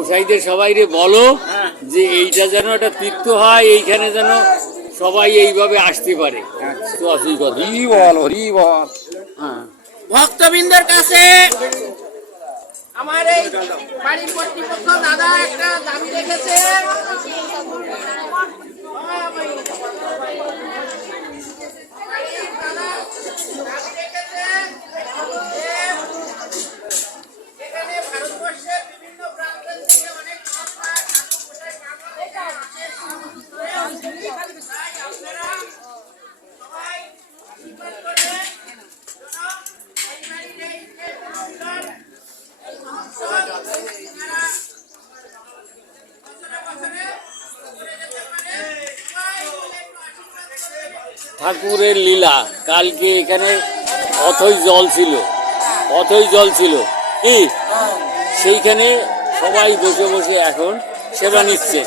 গোসাইদের সবাই রে বলো যে এইটা যেন একটা তীর্থ হয়, এইখানে যেন সবাই এইভাবে আসতে পারে। তো আসি কথা হরি বল হরি বল। হ্যাঁ, ভক্তবৃন্দের কাছে আমার এই বাড়ির কর্তৃপক্ষ দাদা একটা দাবি রেখেছে। এখানে ভারতবর্ষের বিভিন্ন প্রান্ত থেকে অনেক সংস্থা তাই আপনারা সবাই আশীর্বাদ করবেন ঠাকুরের লীলা। কালকে এখানে অথই জল ছিল, অথই জল ছিল কি, সেইখানে সবাই বসে বসে এখন সেবা নিচ্ছেন।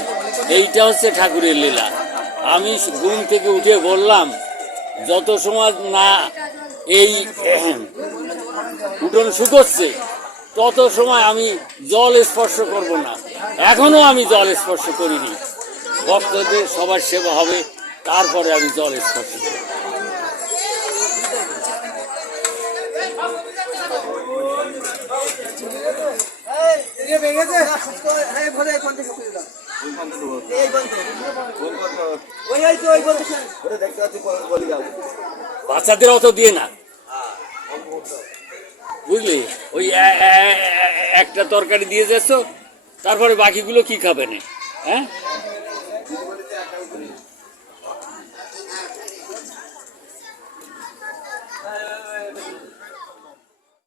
এইটা হচ্ছে ঠাকুরের লীলা। আমি ঘুম থেকে উঠে বললাম যত সময় না এই উঠোন শুকোচ্ছে তত সময় আমি জল স্পর্শ করব না। এখনো আমি জল স্পর্শ করিনি। ভক্তদের সবার সেবা হবে, তারপরে আমি জল স্পর্শ করব। বাচ্চাদের অত দিয়ে না, বুঝলি? ওই একটা তরকারি দিয়ে যাচ্ছ, তারপরে বাকিগুলো কি খাবে না? হ্যাঁ,